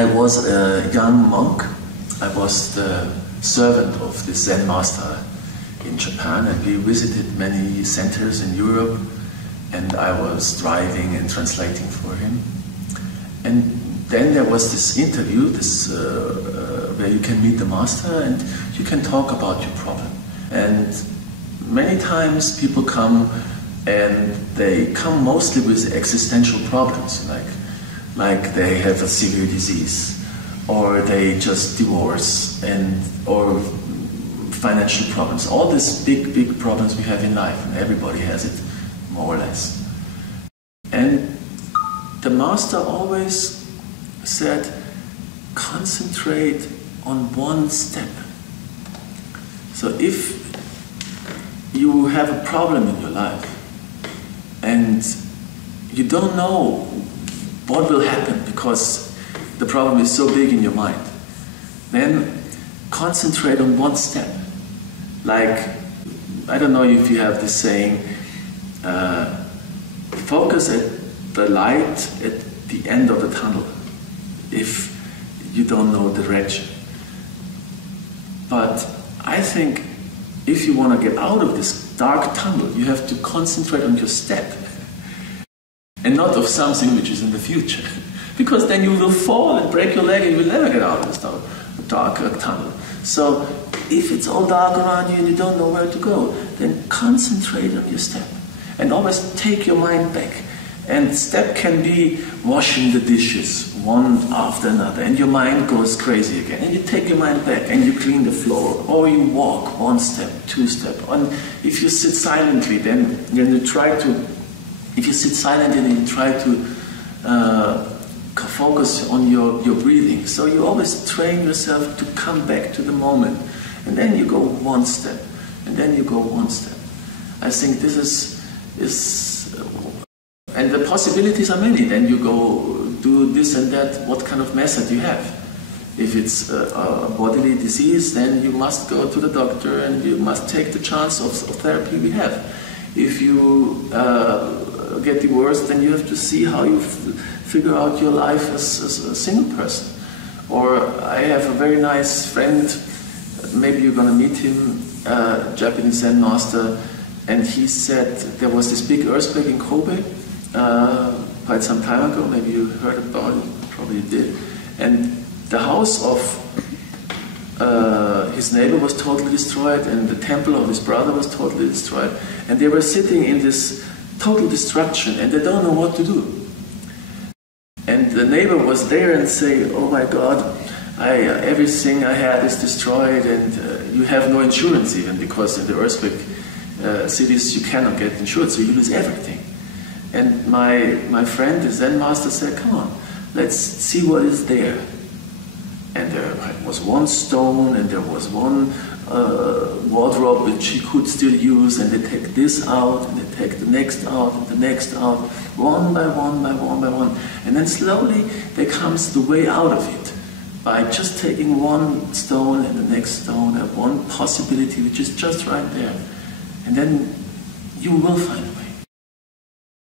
I was a young monk, I was the servant of the Zen master in Japan, and we visited many centers in Europe, and I was driving and translating for him. And then there was this interview, where you can meet the master and you can talk about your problem. And many times people come, and they come mostly with existential problems, like they have a severe disease, or they just divorce, or financial problems. All these big problems we have in life, and everybody has it, more or less. And the master always said, concentrate on one step. So if you have a problem in your life, and you don't know what will happen because the problem is so big in your mind, then concentrate on one step. Like, I don't know if you have this saying, focus at the light at the end of the tunnel, if you don't know direction. But I think if you want to get out of this dark tunnel, you have to concentrate on your step, and not of something which is in the future. Because then you will fall and break your leg and you will never get out of this dark tunnel. So if it's all dark around you and you don't know where to go, then concentrate on your step. And always take your mind back. And step can be washing the dishes, one after another, and your mind goes crazy again. And you take your mind back and you clean the floor, or you walk one step, two steps. And if you sit silently, then you try to, if you sit silently, then you try to focus on your breathing. So you always train yourself to come back to the moment. And then you go one step, and then you go one step. I think this is and the possibilities are many. Then you go do this and that, what kind of method you have. If it's a bodily disease, then you must go to the doctor and you must take the chance of therapy we have. If you get divorced, then you have to see how you figure out your life as a single person. Or I have a very nice friend, maybe you're going to meet him, Japanese Zen master, and he said there was this big earthquake in Kobe quite some time ago, maybe you heard about it, probably you did, and the house of his neighbor was totally destroyed, and the temple of his brother was totally destroyed, and they were sitting in this total destruction, and they don't know what to do. And the neighbor was there and say, oh my God, everything I had is destroyed, and you have no insurance even, because in the earthquake cities you cannot get insurance, so you lose everything. And my friend, the Zen master, said, come on, let's see what is there. And there was one stone, and there was one wardrobe which he could still use, and they take this out, and they take the next out, and the next out, one by one by one by one. And then slowly there comes the way out of it, by just taking one stone and the next stone, and one possibility which is just right there. And then you will find a way.